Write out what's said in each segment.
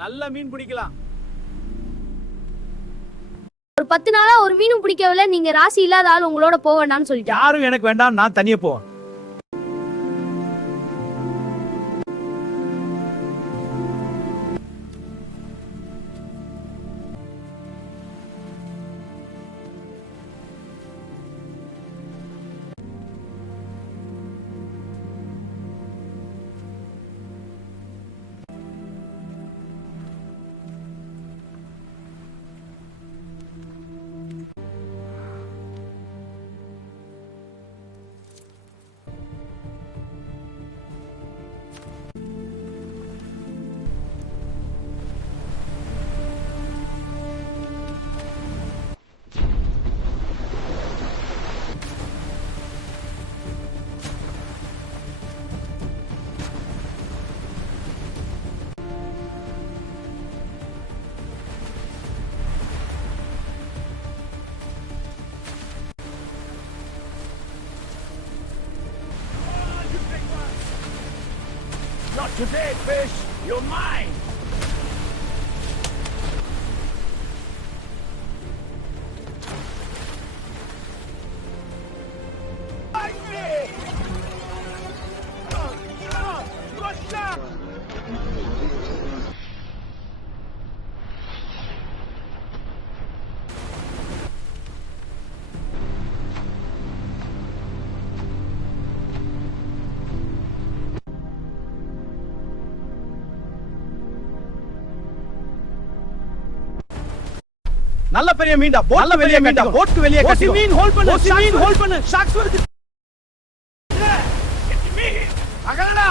நல்ல மீன் பிடிக்கலாம். ஒரு 10 நாளா ஒரு மீனும் பிடிக்கவில்லை. நீங்க ராசி இல்லாத ஆள் உங்களோட போக வேண்டாம்னு சொல்லிட்டான். யாரும் எனக்கு வேண்டாம், நான் தனியா போவேன். Not today, fish. You're mine. நல்ல பெரிய மீன்டா. நல்ல பெரிய மீன்டா. போட்க்கு வெளிய கட்டி மீன் ஹோல்ட் பண்ணு. மீன் ஹோல்ட் பண்ணு. ஷாக்ஸ் வருது. அகலடா.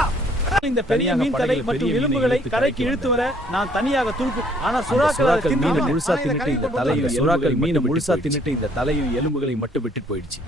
இந்த பெரிய மீன் தலை மற்றும் எலும்புகளை கரைக்கு இழுத்து வர நான் தனியாக துடுப்பு. ஆனா சுறாக்கள் மீன் முழுசா தின்னுட்டு இந்த தலையும் சுறாக்கள் மீன் முழுசா தின்னுட்டு இந்த தலையும் எலும்புகளை மட்டும் விட்டு போயிடுச்சு.